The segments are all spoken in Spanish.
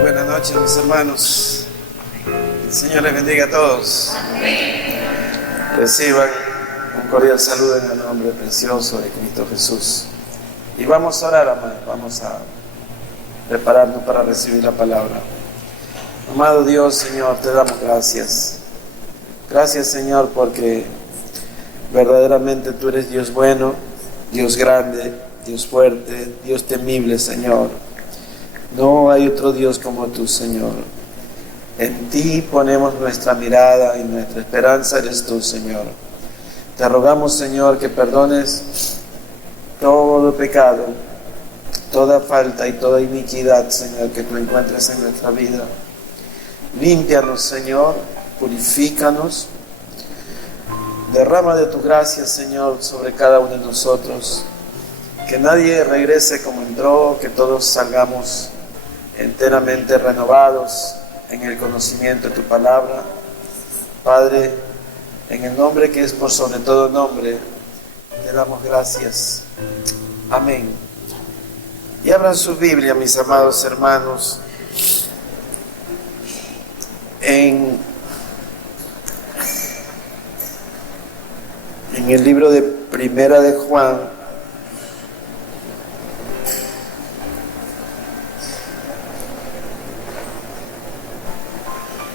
Buenas noches, mis hermanos. El Señor les bendiga a todos. Reciban un cordial saludo en el nombre precioso de Cristo Jesús. Y vamos a orar, amados. Vamos a prepararnos para recibir la palabra. Amado Dios, Señor, te damos gracias. Gracias, Señor, porque verdaderamente tú eres Dios bueno, Dios grande, Dios fuerte, Dios temible, Señor. No hay otro Dios como tú, Señor. En ti ponemos nuestra mirada y nuestra esperanza eres tú, Señor. Te rogamos, Señor, que perdones todo pecado, toda falta y toda iniquidad, Señor, que tú encuentres en nuestra vida. Límpianos, Señor, purifícanos. Derrama de tu gracia, Señor, sobre cada uno de nosotros. Que nadie regrese como entró, que todos salgamos enteramente renovados en el conocimiento de tu palabra. Padre, en el nombre que es por sobre todo nombre, te damos gracias. Amén. Y abran su Biblia, mis amados hermanos, en el libro de Primera de Juan,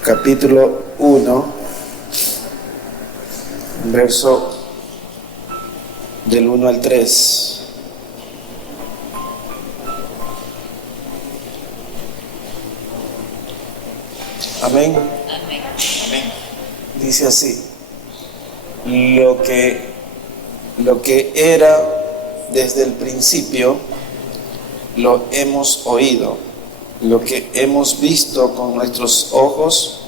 capítulo 1, verso del 1 al 3. Amén. Amén. Dice así: lo que era desde el principio, lo hemos oído, lo que hemos visto con nuestros ojos,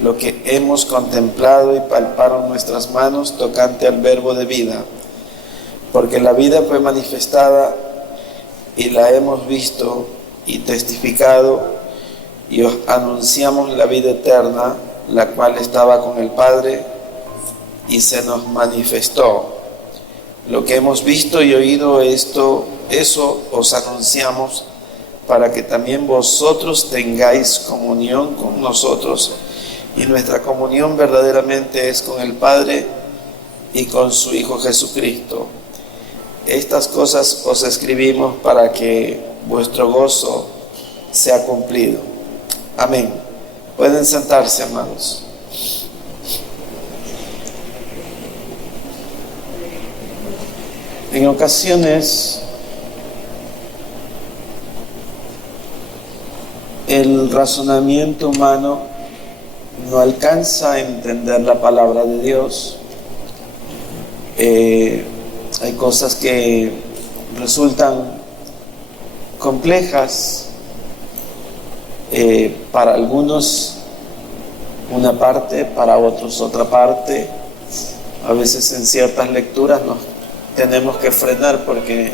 lo que hemos contemplado y palparon nuestras manos tocante al verbo de vida. Porque la vida fue manifestada y la hemos visto y testificado, y os anunciamos la vida eterna, la cual estaba con el Padre y se nos manifestó. Lo que hemos visto y oído, eso os anunciamos, para que también vosotros tengáis comunión con nosotros. Y nuestra comunión verdaderamente es con el Padre y con su Hijo Jesucristo. Estas cosas os escribimos para que vuestro gozo sea cumplido. Amén. Pueden sentarse, hermanos. En ocasiones, el razonamiento humano no alcanza a entender la palabra de Dios. Hay cosas que resultan complejas, para algunos una parte, para otros otra parte. A veces en ciertas lecturas nos tenemos que frenar porque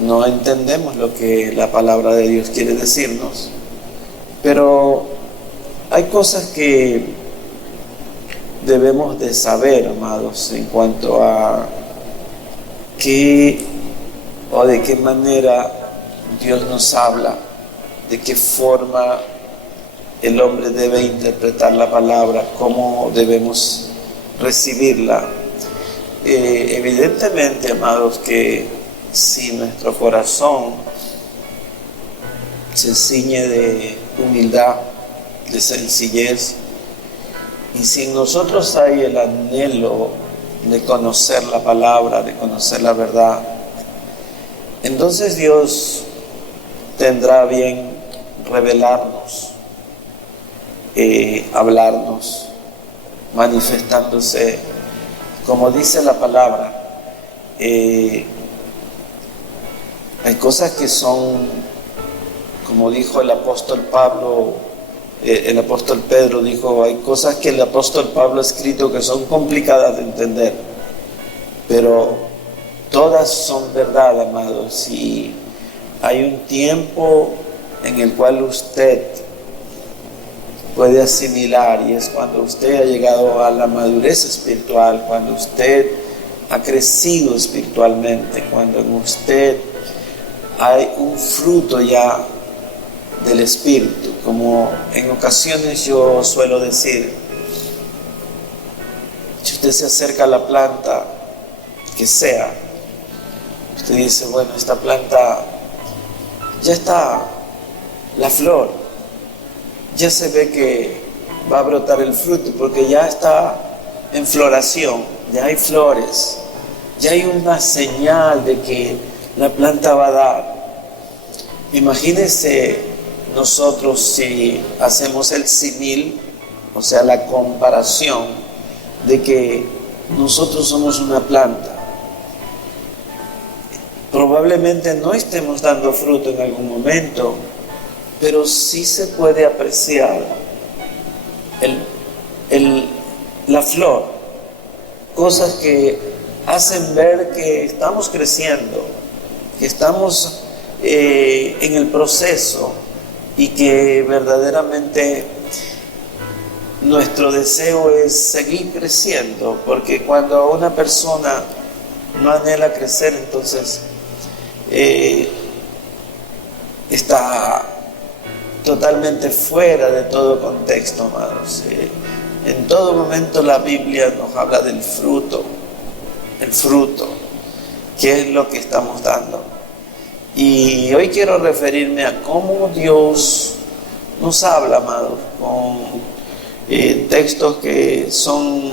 no entendemos lo que la palabra de Dios quiere decirnos. Pero hay cosas que debemos de saber, amados, en cuanto a qué o de qué manera Dios nos habla, de qué forma el hombre debe interpretar la palabra, cómo debemos recibirla. Evidentemente, amados, que si nuestro corazón se ciñe de humildad, de sencillez, y si en nosotros hay el anhelo de conocer la palabra, de conocer la verdad, entonces Dios tendrá bien revelarnos, hablarnos, manifestándose como dice la palabra. Hay cosas que son, como dijo el apóstol Pablo, el apóstol Pedro dijo, hay cosas que el apóstol Pablo ha escrito que son complicadas de entender, pero todas son verdad, amados. Y hay un tiempo en el cual usted puede asimilar, y es cuando usted ha llegado a la madurez espiritual, cuando usted ha crecido espiritualmente, cuando en usted hay un fruto ya el espíritu. Como en ocasiones yo suelo decir, si usted se acerca a la planta que sea, usted dice, bueno, esta planta ya está, la flor, ya se ve que va a brotar el fruto, porque ya está en floración, ya hay flores, ya hay una señal de que la planta va a dar. Imagínense nosotros si hacemos el símil, o sea, la comparación de que nosotros somos una planta. Probablemente no estemos dando fruto en algún momento, pero sí se puede apreciar la flor, cosas que hacen ver que estamos creciendo, que estamos en el proceso y que verdaderamente nuestro deseo es seguir creciendo, porque cuando una persona no anhela crecer, entonces está totalmente fuera de todo contexto, amados. En todo momento la Biblia nos habla del fruto, el fruto, que es lo que estamos dando. Y hoy quiero referirme a cómo Dios nos habla, amados, con textos que son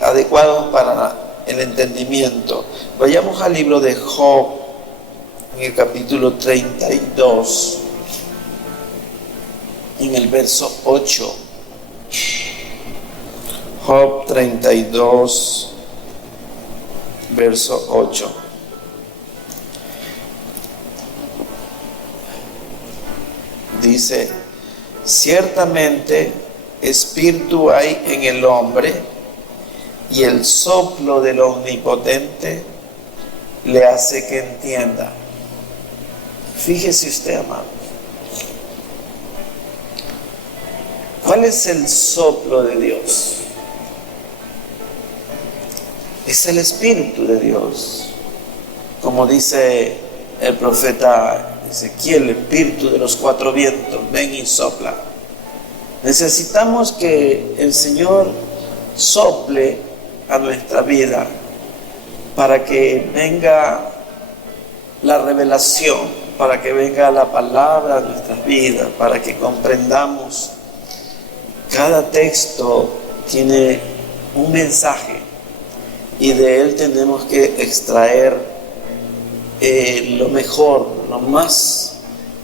adecuados para el entendimiento. Vayamos al libro de Job, en el capítulo 32, en el verso 8. Job 32, verso 8. Dice: ciertamente espíritu hay en el hombre, y el soplo del Omnipotente le hace que entienda. Fíjese usted, amado, ¿cuál es el soplo de Dios? Es el Espíritu de Dios. Como dice el profeta Ezequiel, el Espíritu de los cuatro vientos, ven y sopla. Necesitamos que el Señor sople a nuestra vida para que venga la revelación, para que venga la palabra a nuestras vidas, para que comprendamos. Cada texto tiene un mensaje y de él tenemos que extraer lo mejor, lo más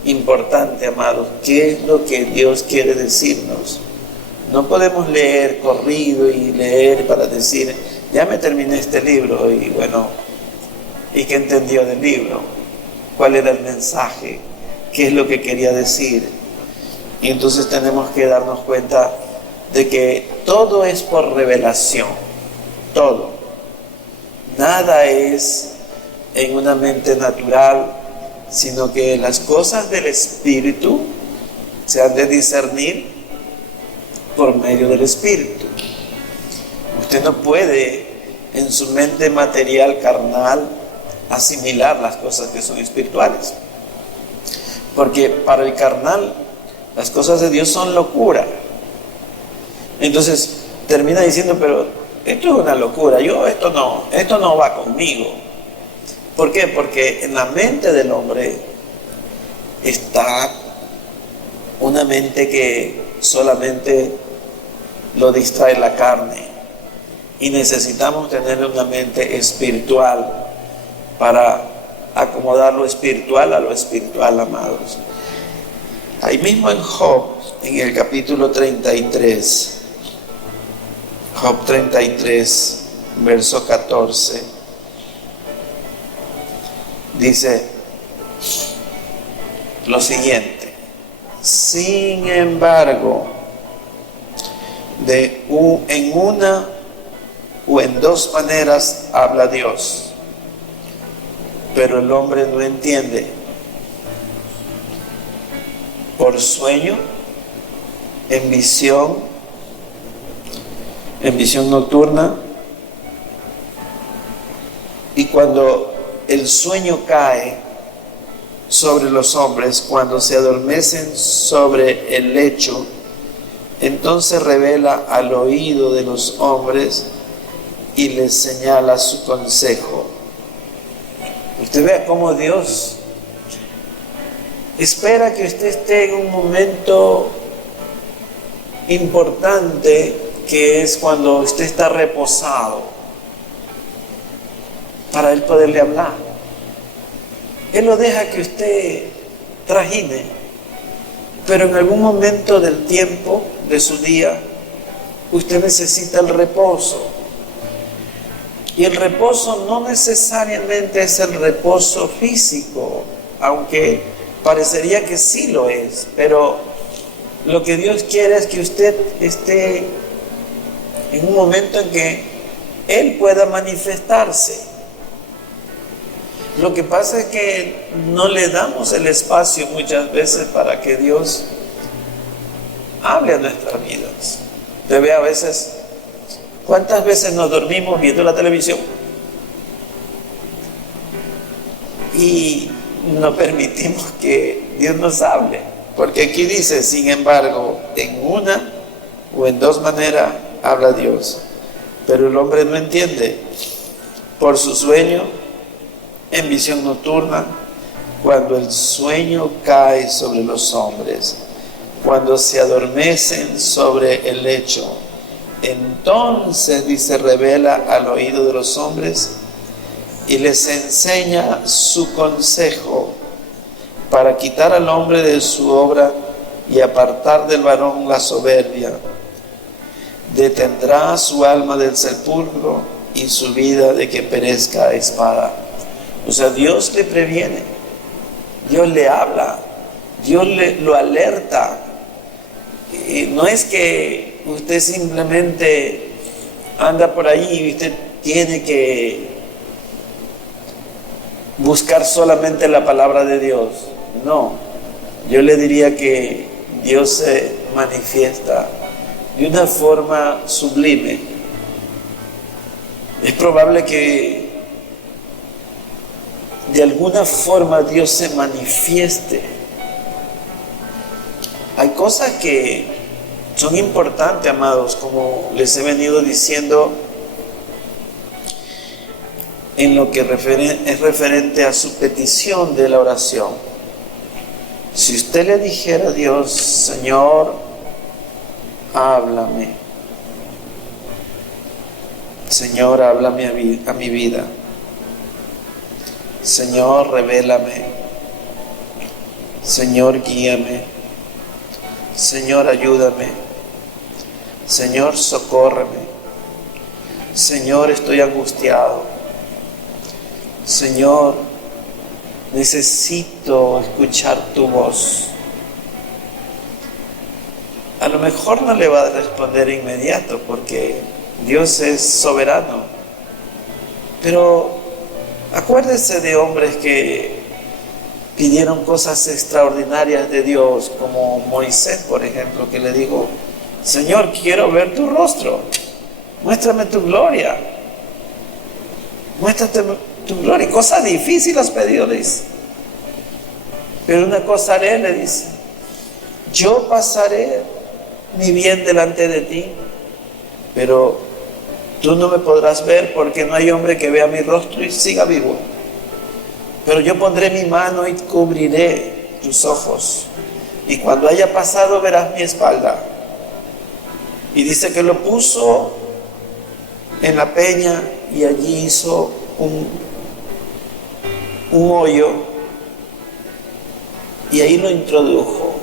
importante, amados. ¿Qué es lo que Dios quiere decirnos? No podemos leer corrido y leer para decir, ya me terminé este libro y bueno, ¿y qué entendió del libro? ¿Cuál era el mensaje? ¿Qué es lo que quería decir? Y entonces tenemos que darnos cuenta de que todo es por revelación, todo. Nada es en una mente natural, sino que las cosas del Espíritu se han de discernir por medio del Espíritu. Usted no puede en su mente material, carnal, asimilar las cosas que son espirituales, porque para el carnal las cosas de Dios son locura. Entonces termina diciendo, pero esto es una locura, esto no va conmigo. ¿Por qué? Porque en la mente del hombre está una mente que solamente lo distrae la carne, y necesitamos tener una mente espiritual para acomodar lo espiritual a lo espiritual, amados. Ahí mismo en Job, en el capítulo 33, Job 33, verso 14, dice lo siguiente: sin embargo, en una o en dos maneras habla Dios, pero el hombre no entiende. Por sueño, en visión nocturna, y cuando el sueño cae sobre los hombres cuando se adormecen sobre el lecho. Entonces revela al oído de los hombres y les señala su consejo. Usted vea cómo Dios espera que usted esté en un momento importante, que es cuando usted está reposado, para Él poderle hablar. Él lo deja que usted trajine, pero en algún momento del tiempo de su día, usted necesita el reposo. Y el reposo no necesariamente es el reposo físico, aunque parecería que sí lo es, pero lo que Dios quiere es que usted esté en un momento en que Él pueda manifestarse. Lo que pasa es que no le damos el espacio muchas veces para que Dios hable a nuestras vidas. Usted ve a veces, ¿cuántas veces nos dormimos viendo la televisión? Y no permitimos que Dios nos hable. Porque aquí dice, sin embargo, en una o en dos maneras habla Dios. Pero el hombre no entiende. Por su sueño, en visión nocturna, cuando el sueño cae sobre los hombres, cuando se adormecen sobre el lecho, entonces, dice, revela al oído de los hombres y les enseña su consejo para quitar al hombre de su obra y apartar del varón la soberbia. Detendrá su alma del sepulcro y su vida de que perezca a espada. O sea, Dios le previene, Dios le habla, Dios lo alerta. Y no es que usted simplemente anda por ahí y usted tiene que buscar solamente la palabra de Dios. No, yo le diría que Dios se manifiesta de una forma sublime. Es probable que de alguna forma Dios se manifieste. Hay cosas que son importantes, amados, como les he venido diciendo, en lo que es referente a su petición de la oración. Si usted le dijera a Dios, Señor, háblame. Señor, háblame a mi vida. Señor, revélame. Señor, guíame. Señor, ayúdame. Señor, socórreme. Señor, estoy angustiado. Señor, necesito escuchar tu voz. A lo mejor no le va a responder inmediato porque Dios es soberano. Pero acuérdese de hombres que pidieron cosas extraordinarias de Dios, como Moisés, por ejemplo, que le dijo, Señor, quiero ver tu rostro, muéstrame tu gloria, muéstrate tu gloria. Cosas difíciles has pedido, le dice. Pero una cosa haré, le dice, yo pasaré mi bien delante de ti, pero tú no me podrás ver porque no hay hombre que vea mi rostro y siga vivo. Pero yo pondré mi mano y cubriré tus ojos, y cuando haya pasado verás mi espalda. Y dice que lo puso en la peña y allí hizo un hoyo y ahí lo introdujo.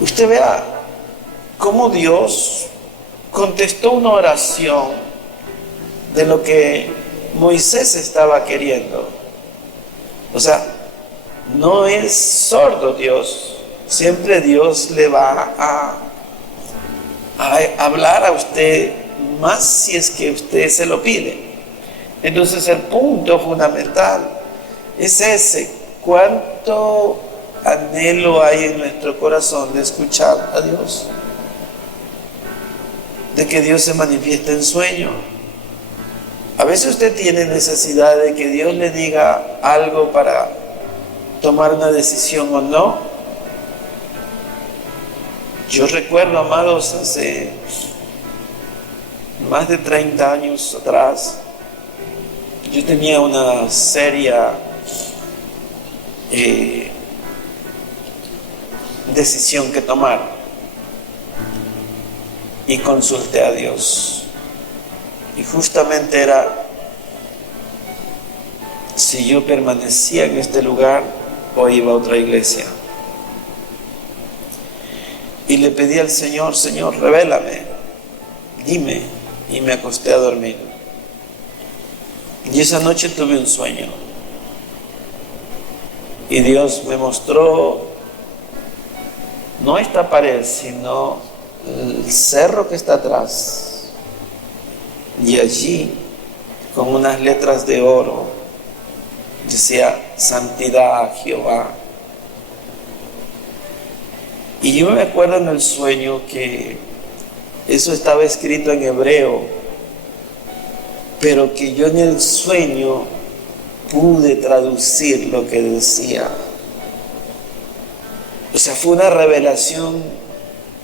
Usted vea cómo Dios contestó una oración de lo que Moisés estaba queriendo. O sea, no es sordo Dios. Siempre Dios le va a hablar a usted más si es que usted se lo pide. Entonces el punto fundamental es ese: ¿cuánto anhelo hay en nuestro corazón de escuchar a Dios? De que Dios se manifieste en sueño. A veces usted tiene necesidad de que Dios le diga algo para tomar una decisión o no. Yo recuerdo, amados, hace más de 30 años atrás, yo tenía una seria decisión que tomar y consulté a Dios. Y justamente era si yo permanecía en este lugar o iba a otra iglesia. Y le pedí al Señor: Señor, revélame, dime. Y me acosté a dormir. Y esa noche tuve un sueño. Y Dios me mostró no esta pared, sino el cerro que está atrás. Y allí, con unas letras de oro, decía: Santidad a Jehová. Y yo me acuerdo en el sueño que eso estaba escrito en hebreo, pero que yo en el sueño pude traducir lo que decía. O sea, fue una revelación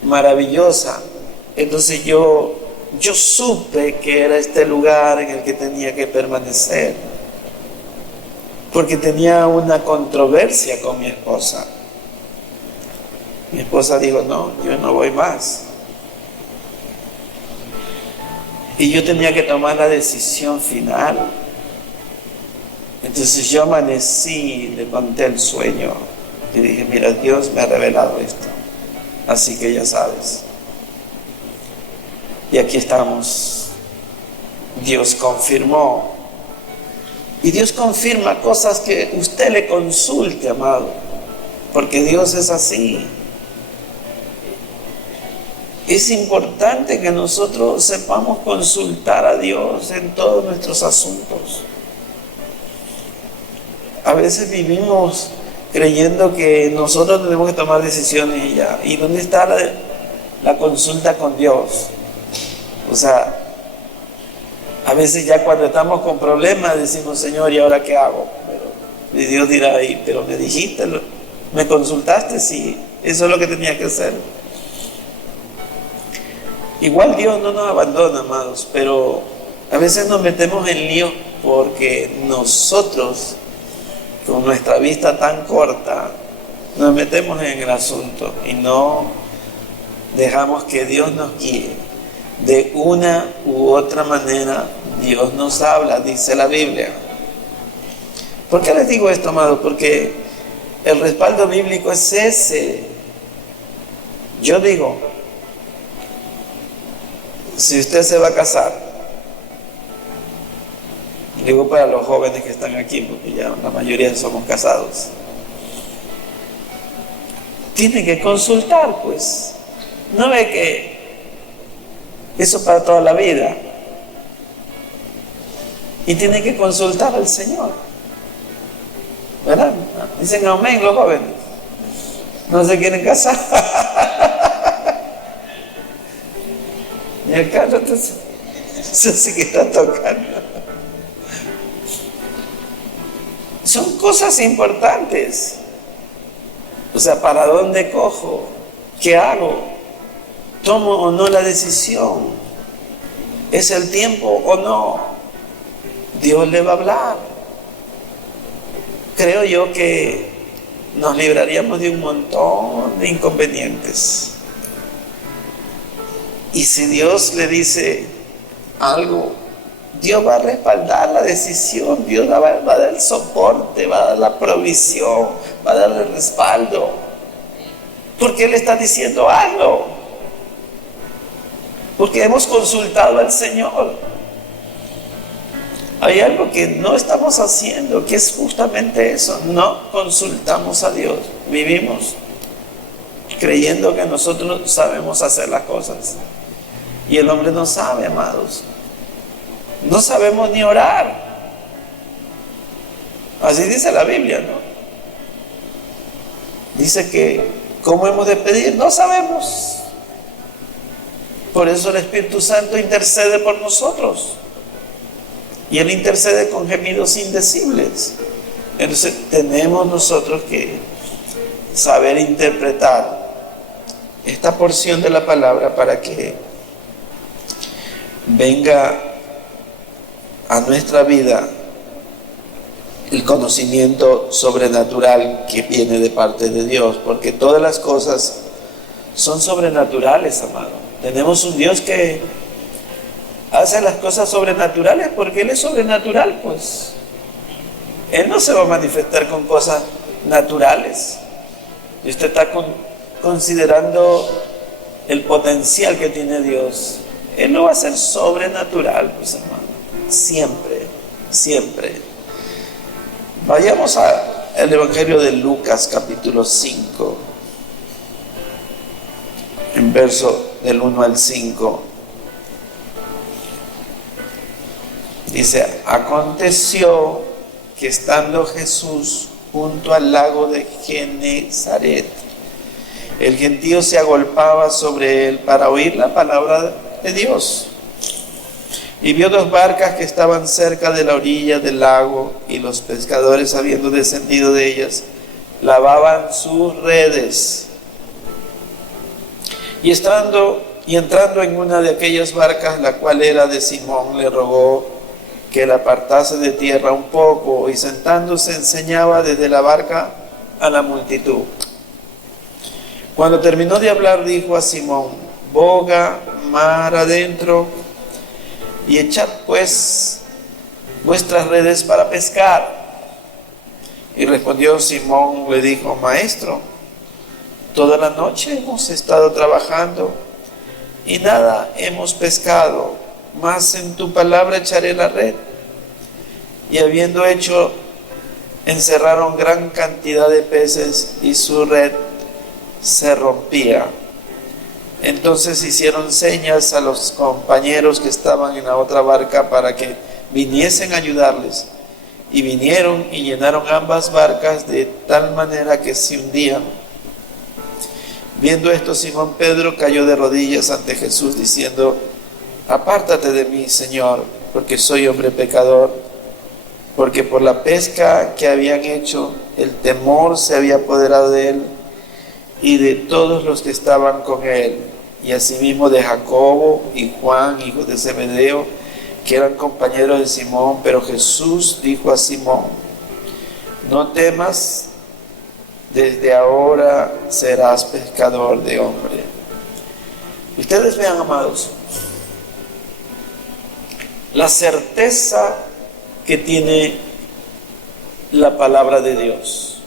maravillosa. Entonces yo supe que era este lugar en el que tenía que permanecer, porque tenía una controversia con mi esposa. Mi esposa dijo: no, yo no voy más. Y yo tenía que tomar la decisión final. Entonces yo amanecí, le conté el sueño y dije: mira, Dios me ha revelado esto, así que ya sabes. Y aquí estamos. Dios confirmó. Y Dios confirma cosas que usted le consulte, amado, porque Dios es así. Es importante que nosotros sepamos consultar a Dios en todos nuestros asuntos. A veces vivimos creyendo que nosotros tenemos que tomar decisiones y ya. ¿Y dónde está la consulta con Dios? O sea, a veces ya cuando estamos con problemas decimos: Señor, ¿y ahora qué hago? Y Dios dirá: pero me dijiste, me consultaste, sí, eso es lo que tenía que hacer. Igual Dios no nos abandona, amados, pero a veces nos metemos en líos porque nosotros, con nuestra vista tan corta, nos metemos en el asunto y no dejamos que Dios nos guíe. De una u otra manera, Dios nos habla, dice la Biblia. ¿Por qué les digo esto, amados? Porque el respaldo bíblico es ese. Yo digo, si usted se va a casar, digo para los jóvenes que están aquí, porque ya la mayoría somos casados, tiene que consultar, pues. No ve que eso para toda la vida. Y tiene que consultar al Señor, ¿verdad? Dicen amén los jóvenes. No se quieren casar. Y el carro entonces sí que está tocando. Son cosas importantes. O sea, ¿para dónde cojo? ¿Qué hago? ¿Tomo o no la decisión? ¿Es el tiempo o no? Dios le va a hablar. Creo yo que nos libraríamos de un montón de inconvenientes. Y si Dios le dice algo, Dios va a respaldar la decisión, Dios va a dar el soporte, va a dar la provisión, va a dar el respaldo, porque Él está diciendo algo, porque hemos consultado al Señor. Hay algo que no estamos haciendo, que es justamente eso: no consultamos a Dios. Vivimos creyendo que nosotros sabemos hacer las cosas, y el hombre no sabe, amados. No sabemos ni orar. Así dice la Biblia, ¿no? Dice que ¿cómo hemos de pedir? No sabemos. Por eso el Espíritu Santo intercede por nosotros. Y Él intercede con gemidos indecibles. Entonces tenemos nosotros que saber interpretar esta porción de la palabra para que venga a nuestra vida el conocimiento sobrenatural que viene de parte de Dios, porque todas las cosas son sobrenaturales, amado. Tenemos un Dios que hace las cosas sobrenaturales porque Él es sobrenatural, pues. Él no se va a manifestar con cosas naturales. Y usted está considerando el potencial que tiene Dios. Él lo va a hacer sobrenatural, pues, hermano. Siempre, siempre. Vayamos al Evangelio de Lucas, capítulo 5, en verso del 1 al 5. Dice: aconteció que estando Jesús junto al lago de Genezaret, el gentío se agolpaba sobre él para oír la palabra de Dios. Y vio dos barcas que estaban cerca de la orilla del lago, y los pescadores, habiendo descendido de ellas, lavaban sus redes. Y entrando en una de aquellas barcas, la cual era de Simón, le rogó que la apartase de tierra un poco, y sentándose enseñaba desde la barca a la multitud. Cuando terminó de hablar, dijo a Simón: boga mar adentro y echad pues vuestras redes para pescar. Y respondió Simón, le dijo: Maestro, toda la noche hemos estado trabajando y nada hemos pescado, mas en tu palabra echaré la red. Y habiendo hecho, encerraron gran cantidad de peces, y su red se rompía. Entonces hicieron señas a los compañeros que estaban en la otra barca para que viniesen a ayudarles. Y vinieron y llenaron ambas barcas de tal manera que se hundían. Viendo esto, Simón Pedro cayó de rodillas ante Jesús, diciendo: apártate de mí, Señor, porque soy hombre pecador. Porque por la pesca que habían hecho, el temor se había apoderado de él y de todos los que estaban con él, y asimismo de Jacobo y Juan, hijos de Zebedeo, que eran compañeros de Simón. Pero Jesús dijo a Simón: no temas, desde ahora serás pescador de hombres. Ustedes vean, amados, la certeza que tiene la palabra de Dios.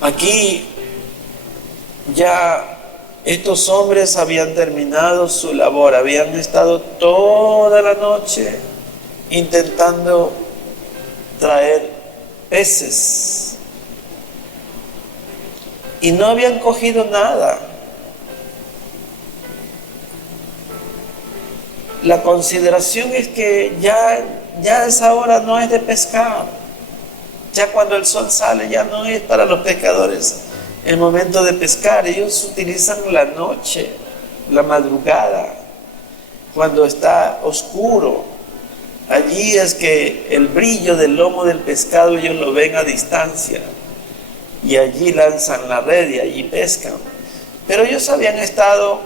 Aquí ya estos hombres habían terminado su labor, habían estado toda la noche intentando traer peces y no habían cogido nada. La consideración es que ya esa hora no es de pescar. Ya cuando el sol sale ya no es para los pescadores el momento de pescar. Ellos utilizan la noche, la madrugada, cuando está oscuro. Allí es que el brillo del lomo del pescado ellos lo ven a distancia, y allí lanzan la red y allí pescan. Pero ellos habían estado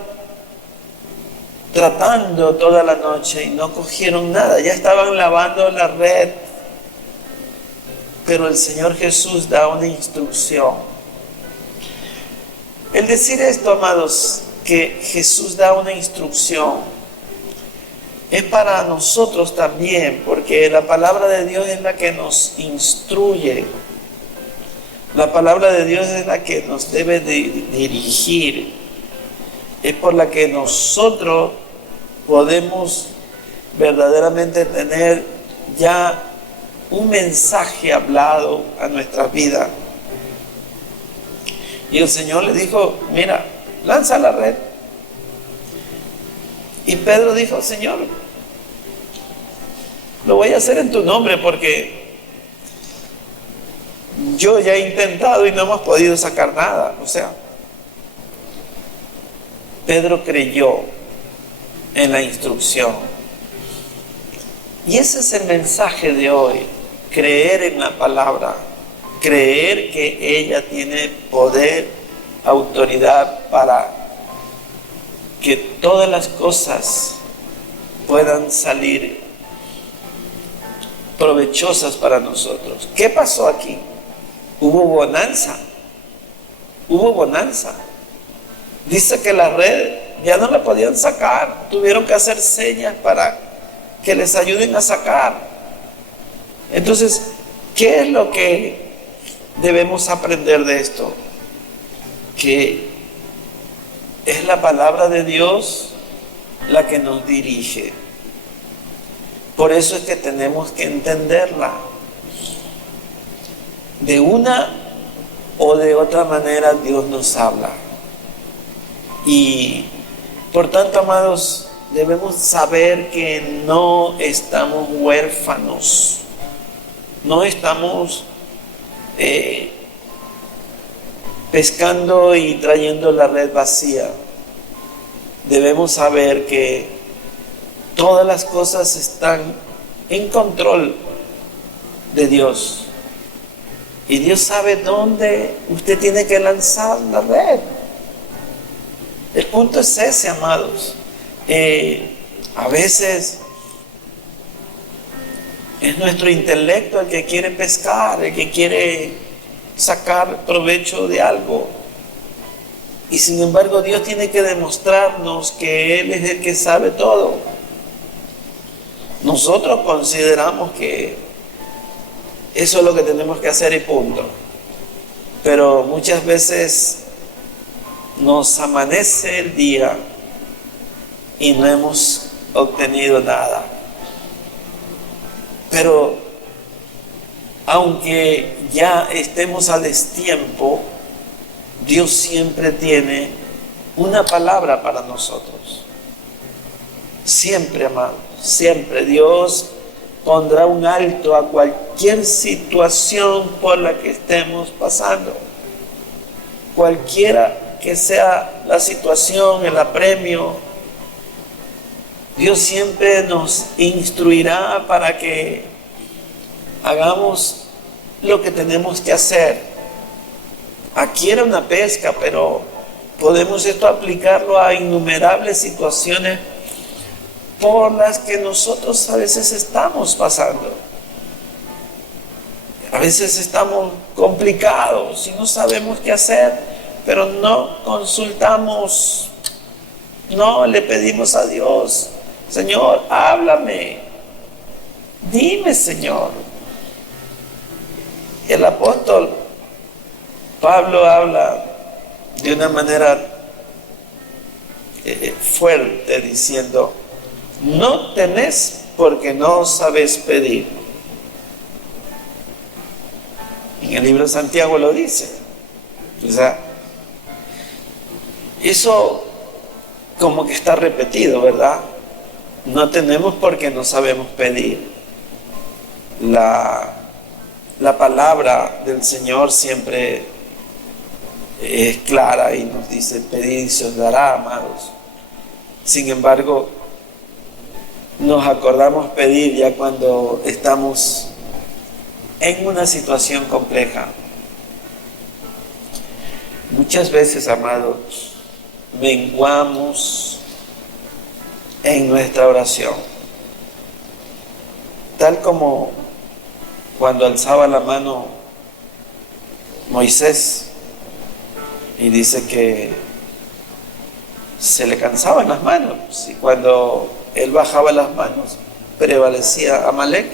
tratando toda la noche y no cogieron nada, ya estaban lavando la red. Pero el Señor Jesús da una instrucción. El decir esto, amados, que Jesús da una instrucción, es para nosotros también, porque la palabra de Dios es la que nos instruye. La palabra de Dios es la que nos debe de dirigir. Es por la que nosotros podemos verdaderamente tener ya un mensaje hablado a nuestra vida. Y el Señor le dijo: mira, lanza la red. Y Pedro dijo: Señor, lo voy a hacer en tu nombre, porque yo ya he intentado y no hemos podido sacar nada. O sea, Pedro creyó en la instrucción. Y ese es el mensaje de hoy: creer en la palabra, creer que ella tiene poder, autoridad para que todas las cosas puedan salir provechosas para nosotros. ¿Qué pasó aquí? Hubo bonanza. Hubo bonanza. Dice que la red ya no la podían sacar. Tuvieron que hacer señas para que les ayuden a sacar. Entonces, ¿qué es lo que debemos aprender de esto? Que es la palabra de Dios la que nos dirige. Por eso es que tenemos que entenderla. De una o de otra manera Dios nos habla. Y por tanto, amados, debemos saber que no estamos huérfanos. No estamos pescando y trayendo la red vacía. Debemos saber que todas las cosas están en control de Dios. Y Dios sabe dónde usted tiene que lanzar la red. El punto es ese, amados. A veces es nuestro intelecto el que quiere pescar, el que quiere sacar provecho de algo. Y sin embargo, Dios tiene que demostrarnos que Él es el que sabe todo. Nosotros consideramos que eso es lo que tenemos que hacer y punto. Pero muchas veces nos amanece el día y no hemos obtenido nada. Pero aunque ya estemos a destiempo, Dios siempre tiene una palabra para nosotros. Siempre, amado, siempre Dios pondrá un alto a cualquier situación por la que estemos pasando. Cualquiera que sea la situación, el apremio, Dios siempre nos instruirá para que hagamos lo que tenemos que hacer. Aquí era una pesca, pero podemos esto aplicarlo a innumerables situaciones por las que nosotros a veces estamos pasando. A veces estamos complicados y no sabemos qué hacer, pero no consultamos, no le pedimos a Dios: Señor, háblame, dime, Señor. El apóstol Pablo habla de una manera fuerte, diciendo: no tenés porque no sabés pedir. En el libro de Santiago lo dice. O sea, eso como que está repetido, ¿verdad? No tenemos porque no sabemos pedir. La palabra del Señor siempre es clara y nos dice: pedid y se os dará, amados. Sin embargo, nos acordamos pedir ya cuando estamos en una situación compleja. Muchas veces, amados, menguamos en nuestra oración, tal como cuando alzaba la mano Moisés y dice que se le cansaban las manos, y cuando él bajaba las manos prevalecía Amalek.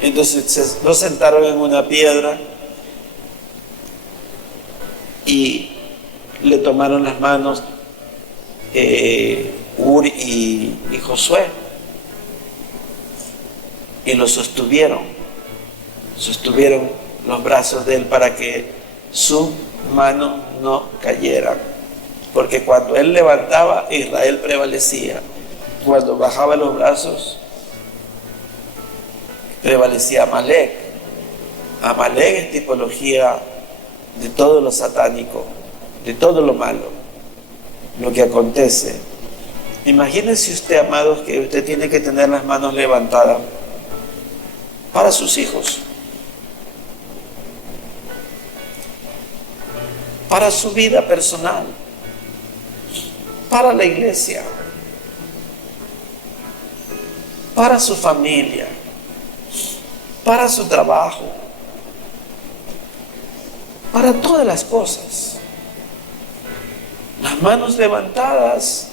Entonces lo sentaron en una piedra y le tomaron las manos Ur y Josué y lo sostuvieron los brazos de él para que sus manos no cayeran, porque cuando él levantaba, Israel prevalecía. Cuando bajaba los brazos, prevalecía Amalek. Amalek es tipología de todo lo satánico, de todo lo malo, lo que acontece Imagínese usted, amados, que usted tiene que tener las manos levantadas para sus hijos, para su vida personal, para la iglesia, para su familia, para su trabajo, para todas las cosas. Las manos levantadas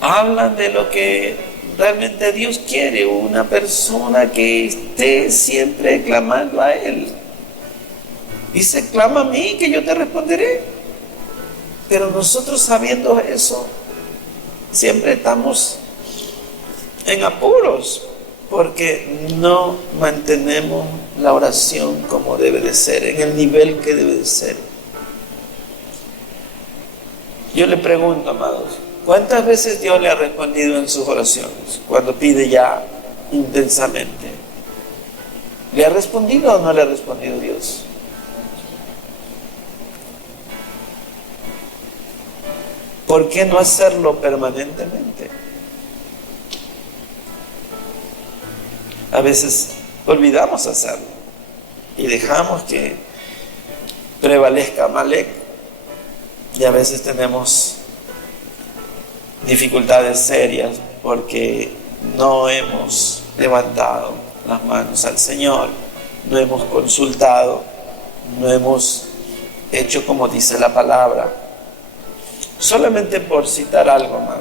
hablan de lo que realmente Dios quiere, una persona que esté siempre clamando a Él. Dice, clama a mí que yo te responderé. Pero nosotros, sabiendo eso, siempre estamos en apuros porque no mantenemos la oración como debe de ser, en el nivel que debe de ser. Yo le pregunto, amados, ¿cuántas veces Dios le ha respondido en sus oraciones cuando pide ya intensamente? ¿Le ha respondido o no le ha respondido Dios? ¿Por qué no hacerlo permanentemente? A veces olvidamos hacerlo y dejamos que prevalezca Amalek, y a veces tenemos dificultades serias porque no hemos levantado las manos al Señor, no hemos consultado, no hemos hecho como dice la palabra. Solamente por citar algo más,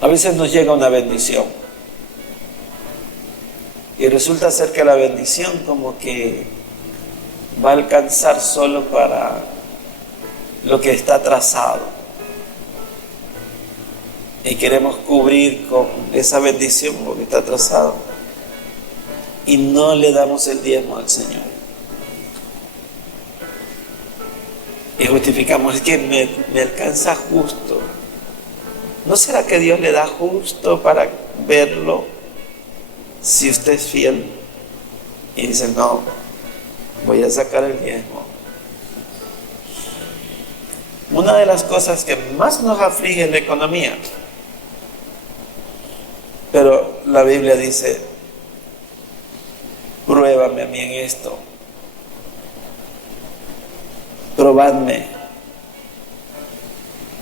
a veces nos llega una bendición y resulta ser que la bendición como que va a alcanzar solo para lo que está trazado, y queremos cubrir con esa bendición lo que está trazado y no le damos el diezmo al Señor y justificamos, es que me alcanza justo. ¿No será que Dios le da justo para verlo si usted es fiel? Y dice, no, voy a sacar el diezmo. Una de las cosas que más nos aflige es la economía, pero la Biblia dice, pruébame a mí en esto, probadme.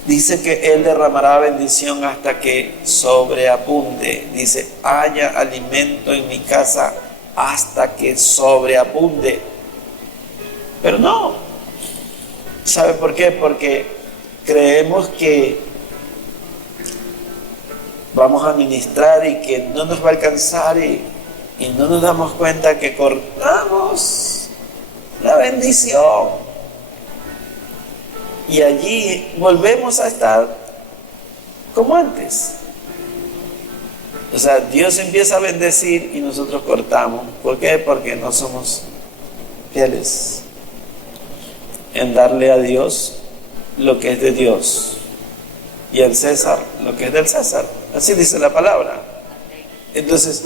Dice que Él derramará bendición hasta que sobreabunde. Dice, haya alimento en mi casa hasta que sobreabunde. Pero no. ¿Sabe por qué? Porque creemos que vamos a ministrar y que no nos va a alcanzar y no nos damos cuenta que cortamos la bendición. Y allí volvemos a estar como antes. O sea, Dios empieza a bendecir y nosotros cortamos. ¿Por qué? Porque no somos fieles en darle a Dios lo que es de Dios y al César lo que es del César. Así dice la palabra. Entonces,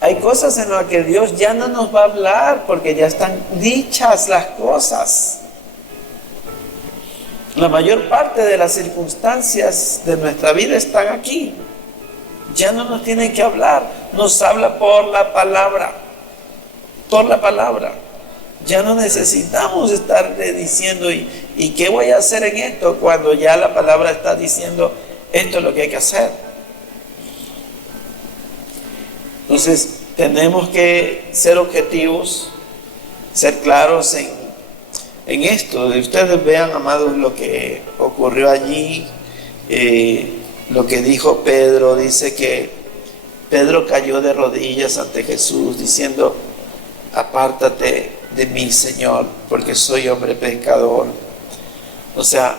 hay cosas en las que Dios ya no nos va a hablar porque ya están dichas las cosas. La mayor parte de las circunstancias de nuestra vida están aquí. Ya no nos tienen que hablar. Nos habla por la palabra. Por la palabra. Ya no necesitamos estarle diciendo ¿y qué voy a hacer en esto? Cuando ya la palabra está diciendo esto es lo que hay que hacer. Entonces tenemos que ser objetivos, ser claros en esto. Ustedes vean, amados, lo que ocurrió allí, lo que dijo Pedro. Dice que Pedro cayó de rodillas ante Jesús diciendo, apártate de mí, Señor, porque soy hombre pecador. O sea,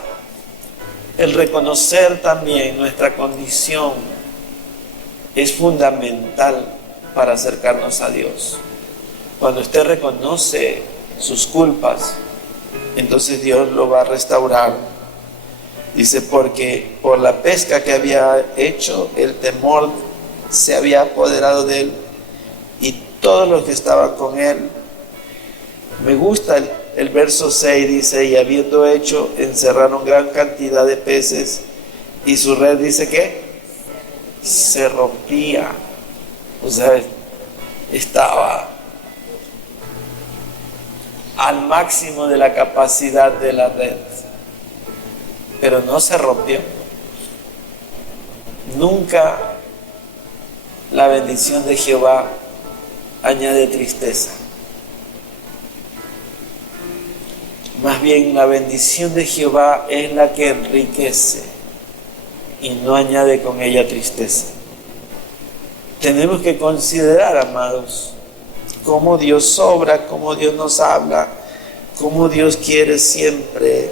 el reconocer también nuestra condición es fundamental para acercarnos a Dios. Cuando usted reconoce sus culpas, entonces Dios lo va a restaurar. Dice, porque por la pesca que había hecho, el temor se había apoderado de él y todos los que estaban con él. Me gusta el verso 6 dice, y habiendo hecho, encerraron gran cantidad de peces, y su red dice que se rompía. O sea, estaba al máximo de la capacidad de la red, pero no se rompió. Nunca la bendición de Jehová añade tristeza. Más bien, la bendición de Jehová es la que enriquece y no añade con ella tristeza. Tenemos que considerar, amados, cómo Dios obra, cómo Dios nos habla, cómo Dios quiere siempre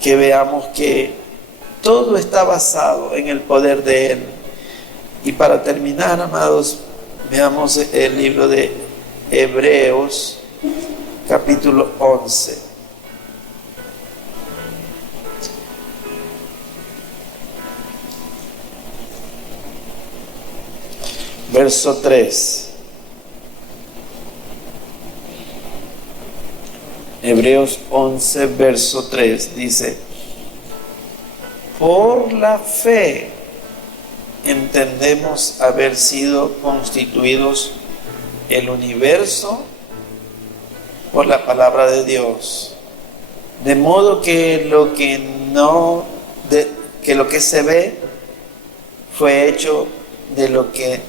que veamos que todo está basado en el poder de Él. Y para terminar, amados, veamos el libro de Hebreos, capítulo 11. Verso 3. Hebreos 11, verso 3 dice: por la fe entendemos haber sido constituidos el universo por la palabra de Dios, de modo que lo que se ve fue hecho de lo que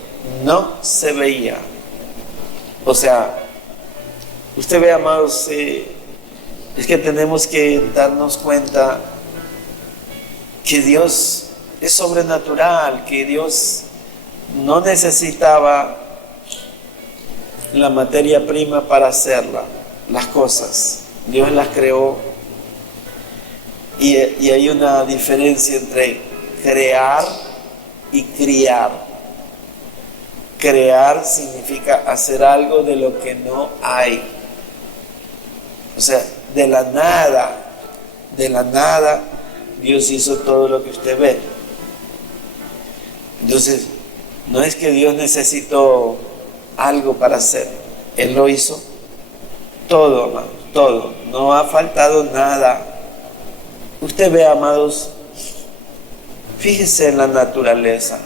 no se veía. O sea, usted ve, amados, es que tenemos que darnos cuenta que Dios es sobrenatural, que Dios no necesitaba la materia prima para hacerla, las cosas. Dios las creó, y hay una diferencia entre crear y criar. Crear significa hacer algo de lo que no hay. O sea, de la nada, Dios hizo todo lo que usted ve. Entonces, no es que Dios necesitó algo para hacer. Él lo hizo todo, amados, todo. No ha faltado nada. Usted ve, amados, fíjese en la naturaleza.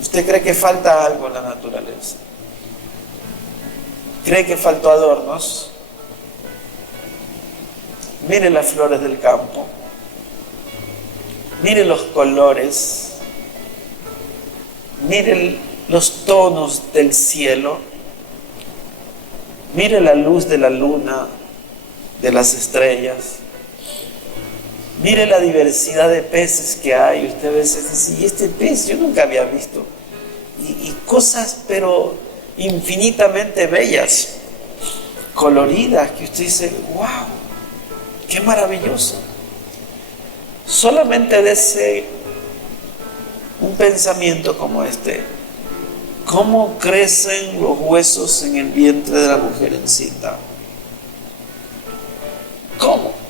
¿Usted cree que falta algo en la naturaleza? ¿Cree que faltó adornos? Mire las flores del campo. Mire los colores. Mire los tonos del cielo. Mire la luz de la luna, de las estrellas. Mire la diversidad de peces que hay. Usted a veces dice, y este pez yo nunca había visto. Y cosas, pero infinitamente bellas, coloridas, que usted dice, wow, qué maravilloso. Solamente desee un pensamiento como este: ¿cómo crecen los huesos en el vientre de la mujer encinta? ¿Cómo?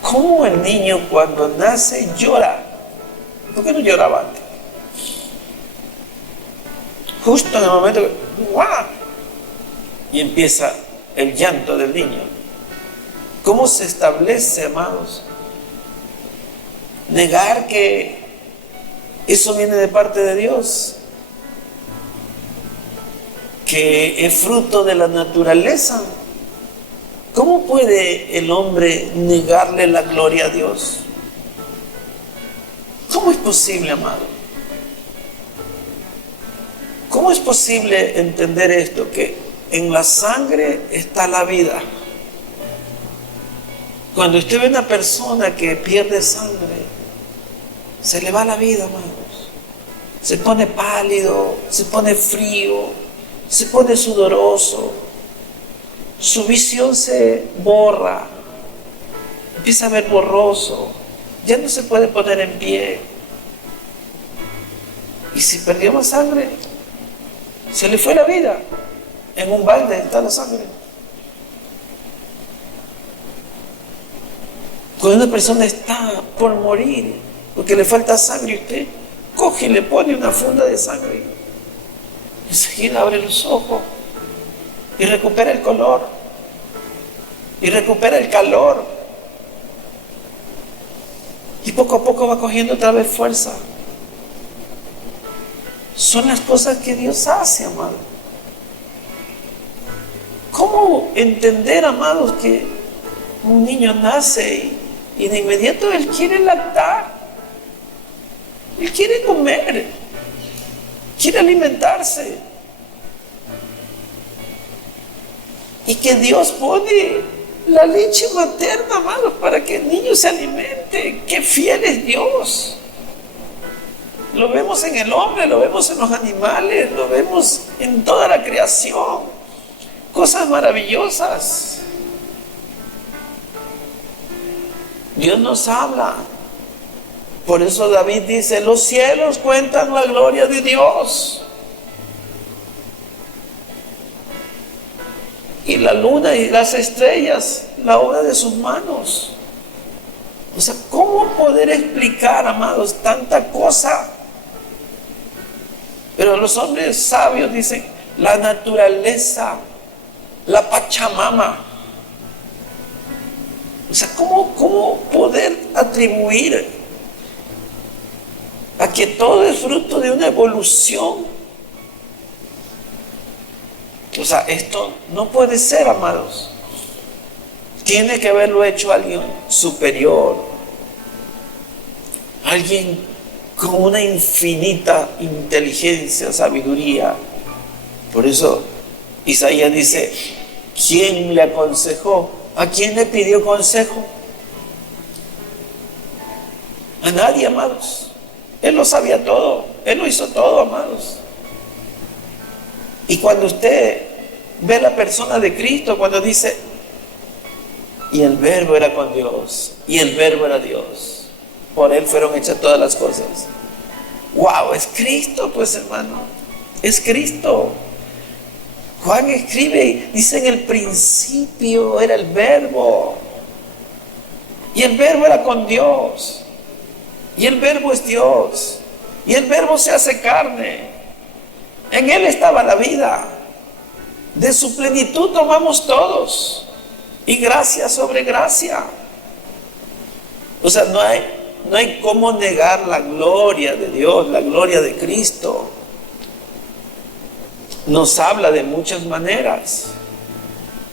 ¿Cómo el niño cuando nace llora? ¿Por qué no lloraba antes? Justo en el momento que ¡guau! Y empieza el llanto del niño. ¿Cómo se establece, amados? Negar que eso viene de parte de Dios, que es fruto de la naturaleza. ¿Cómo puede el hombre negarle la gloria a Dios? ¿Cómo es posible, amado? ¿Cómo es posible entender esto? Que en la sangre está la vida. Cuando usted ve una persona que pierde sangre, se le va la vida, amados. Se pone pálido, se pone frío, se pone sudoroso. Su visión se borra, empieza a ver borroso, ya no se puede poner en pie. Y si perdió más sangre, se le fue la vida. En un balde está la sangre. Cuando una persona está por morir porque le falta sangre, usted coge y le pone una funda de sangre. Enseguida abre los ojos y recupera el color y recupera el calor y poco a poco va cogiendo otra vez fuerza. Son las cosas que Dios hace, amado. ¿Cómo entender, amados, que un niño nace y de inmediato él quiere lactar, él quiere comer, quiere alimentarse, y que Dios pone la leche materna, amados, para que el niño se alimente? ¡Qué fiel es Dios! Lo vemos en el hombre, lo vemos en los animales, lo vemos en toda la creación. Cosas maravillosas. Dios nos habla. Por eso David dice: los cielos cuentan la gloria de Dios, y la luna y las estrellas la obra de sus manos. O sea, ¿cómo poder explicar, amados, tanta cosa? Pero los hombres sabios dicen: la naturaleza, la Pachamama. O sea, ¿cómo poder atribuir a que todo es fruto de una evolución? O sea, esto no puede ser, amados. Tiene que haberlo hecho alguien superior, alguien con una infinita inteligencia, sabiduría. Por eso Isaías dice: ¿quién le aconsejó? ¿A quién le pidió consejo? A nadie, amados. Él lo sabía todo, Él lo hizo todo, amados. Y cuando usted ve la persona de Cristo, cuando dice: y el Verbo era con Dios, y el Verbo era Dios, por Él fueron hechas todas las cosas. ¡Wow! Es Cristo, pues, hermano, es Cristo. Juan escribe, dice: en el principio era el Verbo, y el Verbo era con Dios, y el Verbo es Dios, y el Verbo se hace carne. En Él estaba la vida, de su plenitud tomamos todos, y gracia sobre gracia. O sea, no hay cómo negar la gloria de Dios, la gloria de Cristo. Nos habla de muchas maneras.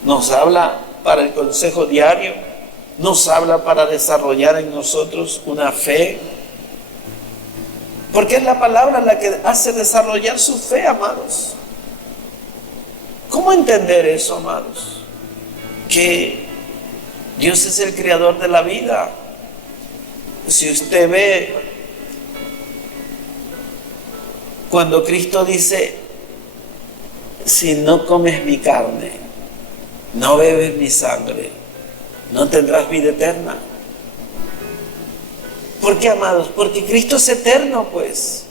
Nos habla para el consejo diario, nos habla para desarrollar en nosotros una fe, porque es la palabra la que hace desarrollar su fe, amados. ¿Cómo entender eso, amados? Que Dios es el creador de la vida. Si usted ve, cuando Cristo dice: si no comes mi carne, no bebes mi sangre, no tendrás vida eterna. ¿Por qué, amados? Porque Cristo es eterno, pues.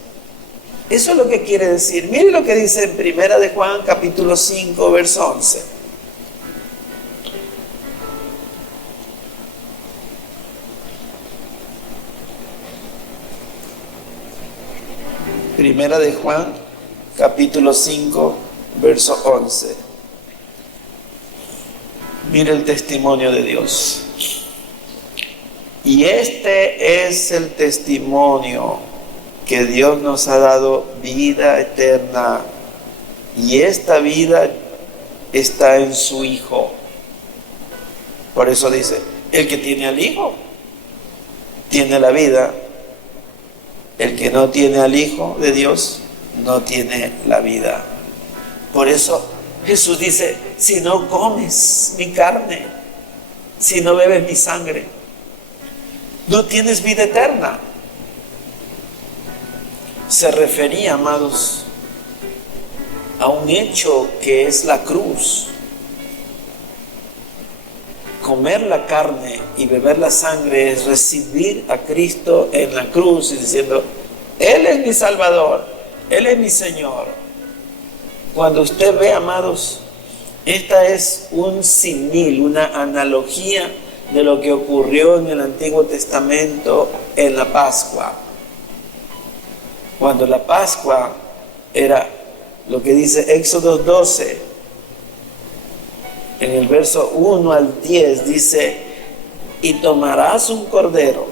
Eso es lo que quiere decir. Mire lo que dice en 1 de Juan, capítulo 5, verso 11. Primera de Juan, capítulo 5, verso 11. Mire el testimonio de Dios. Y este es el testimonio, que Dios nos ha dado vida eterna, y esta vida está en su Hijo. Por eso dice: el que tiene al Hijo tiene la vida. El que no tiene al Hijo de Dios no tiene la vida. Por eso Jesús dice: si no comes mi carne, si no bebes mi sangre, no tienes vida eterna. Se refería, amados, a un hecho que es la cruz. Comer la carne y beber la sangre es recibir a Cristo en la cruz y diciendo: Él es mi Salvador, Él es mi Señor. Cuando usted ve, amados, esta es un símil, una analogía de lo que ocurrió en el Antiguo Testamento en la Pascua. Cuando la Pascua era lo que dice Éxodo 12, En el verso 1 al 10 dice: y tomarás un cordero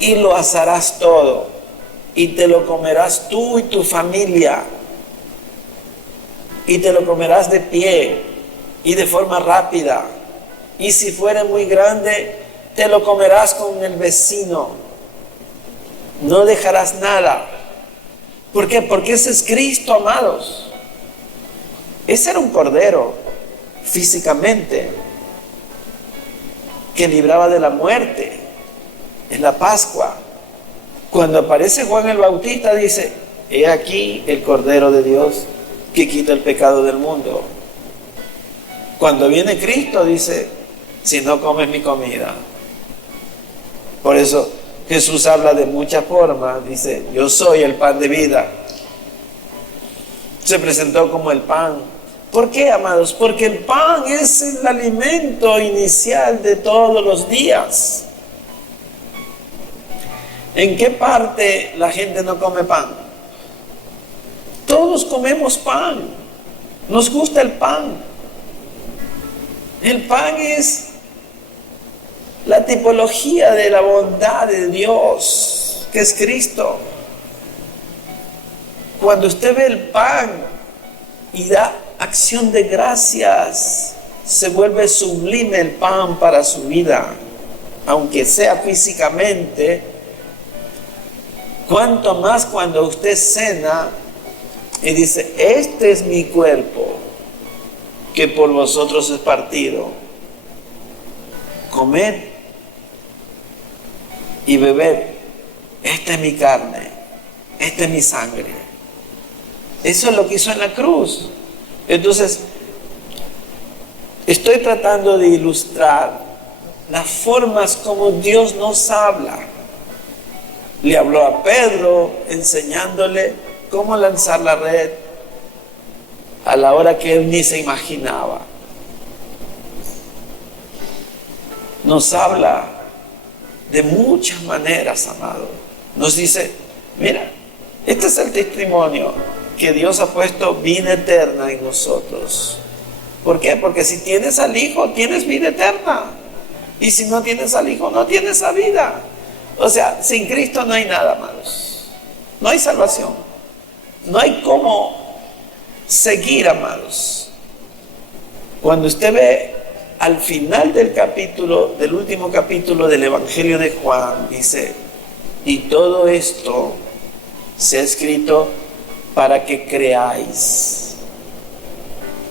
y lo asarás todo, y te lo comerás tú y tu familia, y te lo comerás de pie y de forma rápida, y si fuere muy grande, te lo comerás con el vecino, no dejarás nada. ¿Por qué? Porque ese es Cristo, amados. Ese era un cordero físicamente que libraba de la muerte. Es la Pascua. Cuando aparece Juan el Bautista dice: he aquí el Cordero de Dios que quita el pecado del mundo. Cuando viene Cristo dice: si no comes mi comida. Por eso Jesús habla de muchas formas. Dice: yo soy el pan de vida. Se presentó como el pan. ¿Por qué, amados? Porque el pan es el alimento inicial de todos los días. ¿En qué parte la gente no come pan? Todos comemos pan. Nos gusta el pan. El pan es la tipología de la bondad de Dios, que es Cristo. Cuando usted ve el pan y da acción de gracias, se vuelve sublime el pan para su vida, aunque sea físicamente. Cuanto más cuando usted cena y dice: este es mi cuerpo que por vosotros es partido, comed y bebed, esta es mi carne, esta es mi sangre. Eso es lo que hizo en la cruz. Entonces, estoy tratando de ilustrar las formas como Dios nos habla. Le habló a Pedro enseñándole cómo lanzar la red a la hora que él ni se imaginaba. Nos habla de muchas maneras, amado. Nos dice: mira, este es el testimonio que Dios ha puesto vida eterna en nosotros. ¿Por qué? Porque si tienes al Hijo, tienes vida eterna. Y si no tienes al Hijo, no tienes esa vida. O sea, sin Cristo no hay nada, amados. No hay salvación. No hay cómo seguir, amados. Cuando usted ve al final del capítulo, del último capítulo del Evangelio de Juan, dice: y todo esto se ha escrito para que creáis.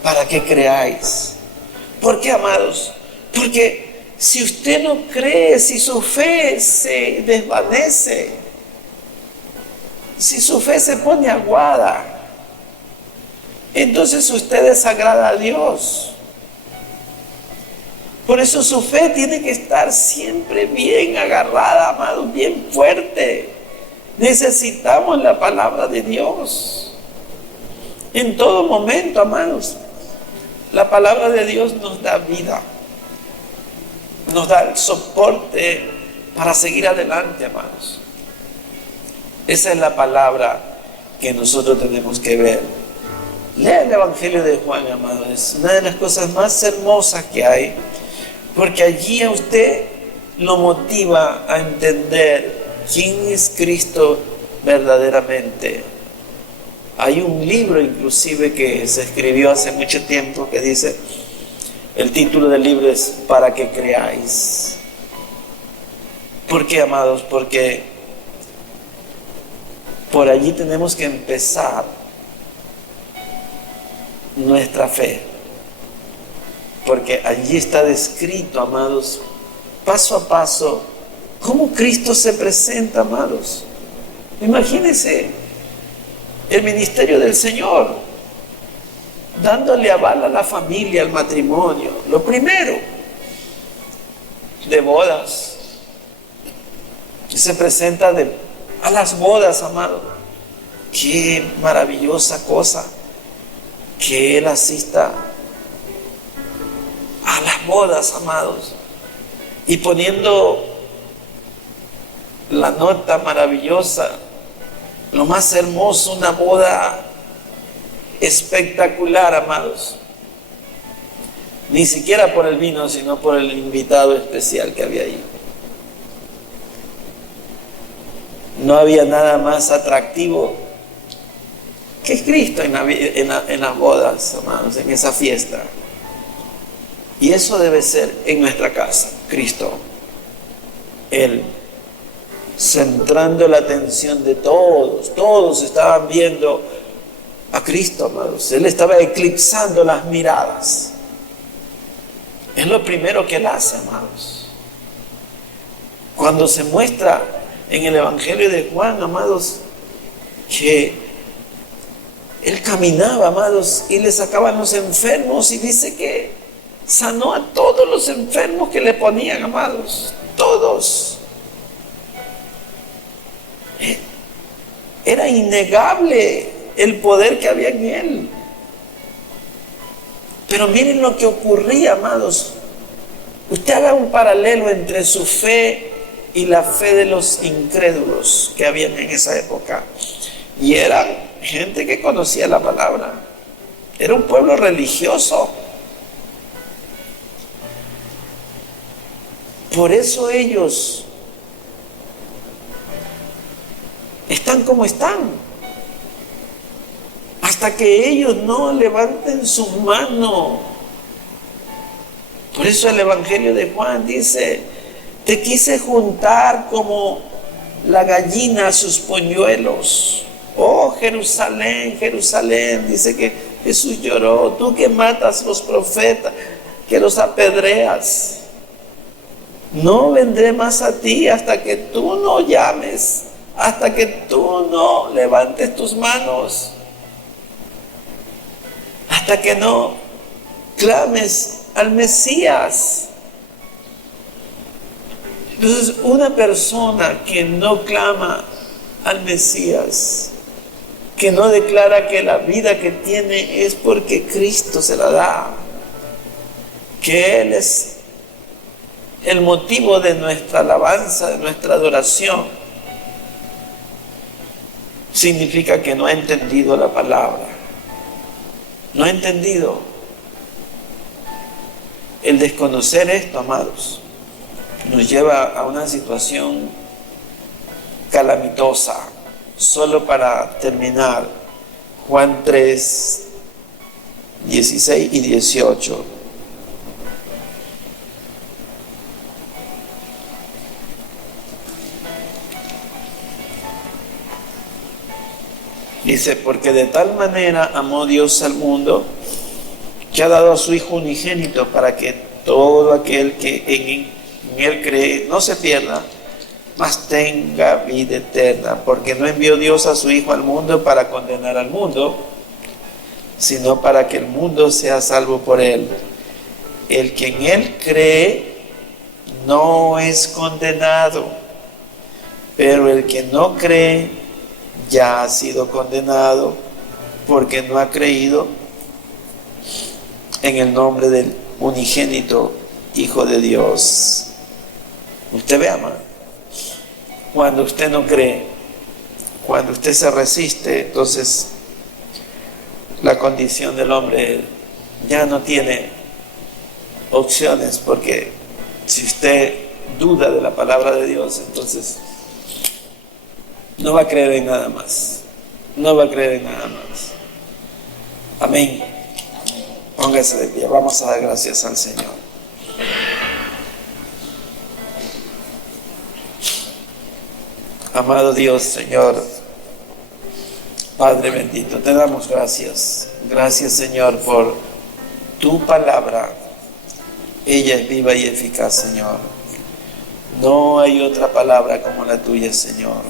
Para que creáis. ¿Por qué, amados? Porque si usted no cree, si su fe se desvanece, si su fe se pone aguada, entonces usted desagrada a Dios. Por eso su fe tiene que estar siempre bien agarrada, amados, bien fuerte. Necesitamos la palabra de Dios en todo momento, amados. La palabra de Dios nos da vida, nos da el soporte para seguir adelante, amados. Esa es la palabra que nosotros tenemos que ver. Lea el Evangelio de Juan, amados. Es una de las cosas más hermosas que hay, porque allí a usted lo motiva a entender quién es Cristo verdaderamente. Hay un libro inclusive que se escribió hace mucho tiempo que dice, el título del libro es Para que creáis. ¿Por qué, amados? Porque por allí tenemos que empezar nuestra fe. Porque allí está descrito, amados, paso a paso, cómo Cristo se presenta, amados. Imagínense el ministerio del Señor, dándole aval a la familia, al matrimonio. Lo primero, de bodas. Se presenta a las bodas, amado. Qué maravillosa cosa que Él asista a las bodas, amados, y poniendo la nota maravillosa, lo más hermoso, una boda espectacular, amados. Ni siquiera por el vino, sino por el invitado especial que había ahí. No había nada más atractivo que Cristo en las bodas, amados, en esa fiesta. Y eso debe ser en nuestra casa, Cristo. Él, centrando la atención de todos. Todos estaban viendo a Cristo, amados. Él estaba eclipsando las miradas. Es lo primero que Él hace, amados. Cuando se muestra en el Evangelio de Juan, amados, que Él caminaba, amados, y le sacaban los enfermos, y dice que sanó a todos los enfermos que le ponían, amados. Todos. Era innegable el poder que había en Él. Pero miren lo que ocurría, amados. Usted haga un paralelo entre su fe y la fe de los incrédulos que habían en esa época. Y eran gente que conocía la palabra. Era un pueblo religioso. Por eso ellos están como están. Hasta que ellos no levanten su mano. Por eso el Evangelio de Juan dice: te quise juntar como la gallina a sus polluelos. Oh, Jerusalén, Jerusalén, dice que Jesús lloró. Tú que matas los profetas, que los apedreas. No vendré más a ti hasta que tú no llames, hasta que tú no levantes tus manos, hasta que no clames al Mesías. Entonces, una persona que no clama al Mesías, que no declara que la vida que tiene es porque Cristo se la da, que Él es el motivo de nuestra alabanza, de nuestra adoración, significa que no ha entendido la palabra. No ha entendido. El desconocer esto, amados, nos lleva a una situación calamitosa. Solo para terminar, Juan 3, 16 y 18. Dice: porque de tal manera amó Dios al mundo, que ha dado a su Hijo unigénito, para que todo aquel que en Él cree no se pierda, mas tenga vida eterna. Porque no envió Dios a su Hijo al mundo para condenar al mundo, sino para que el mundo sea salvo por Él. El que en Él cree no es condenado, pero el que no cree ya ha sido condenado, porque no ha creído en el nombre del unigénito Hijo de Dios. Usted ve, amado, cuando usted no cree, cuando usted se resiste, entonces la condición del hombre ya no tiene opciones, porque si usted duda de la palabra de Dios, entonces no va a creer en nada más. No va a creer en nada más. Amén. Póngase de pie. Vamos a dar gracias al Señor. Amado Dios, Señor, Padre bendito, te damos gracias. Gracias, Señor, por tu palabra. Ella es viva y eficaz, Señor. No hay otra palabra como la tuya, Señor.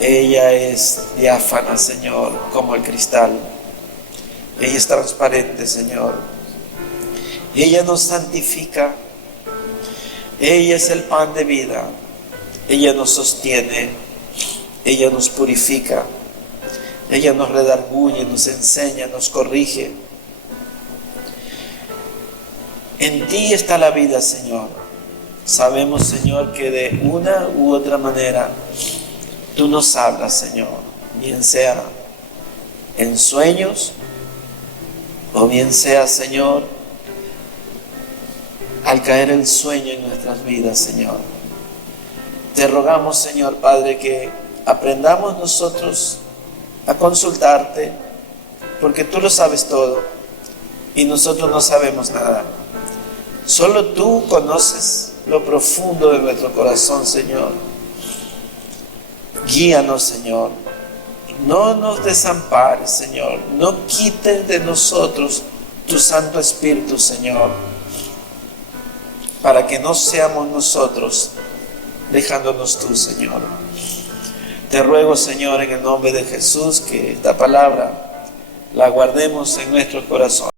Ella es diáfana, Señor, como el cristal. Ella es transparente, Señor. Ella nos santifica. Ella es el pan de vida. Ella nos sostiene. Ella nos purifica. Ella nos redarguye, nos enseña, nos corrige. En ti está la vida, Señor. Sabemos, Señor, que de una u otra manera tú nos hablas, Señor, bien sea en sueños, o bien sea, Señor, al caer el sueño en nuestras vidas, Señor. Te rogamos, Señor Padre, que aprendamos nosotros a consultarte, porque tú lo sabes todo y nosotros no sabemos nada. Solo tú conoces lo profundo de nuestro corazón, Señor. Guíanos, Señor. No nos desampares, Señor. No quites de nosotros tu Santo Espíritu, Señor, para que no seamos nosotros dejándonos tú, Señor. Te ruego, Señor, en el nombre de Jesús, que esta palabra la guardemos en nuestro corazón.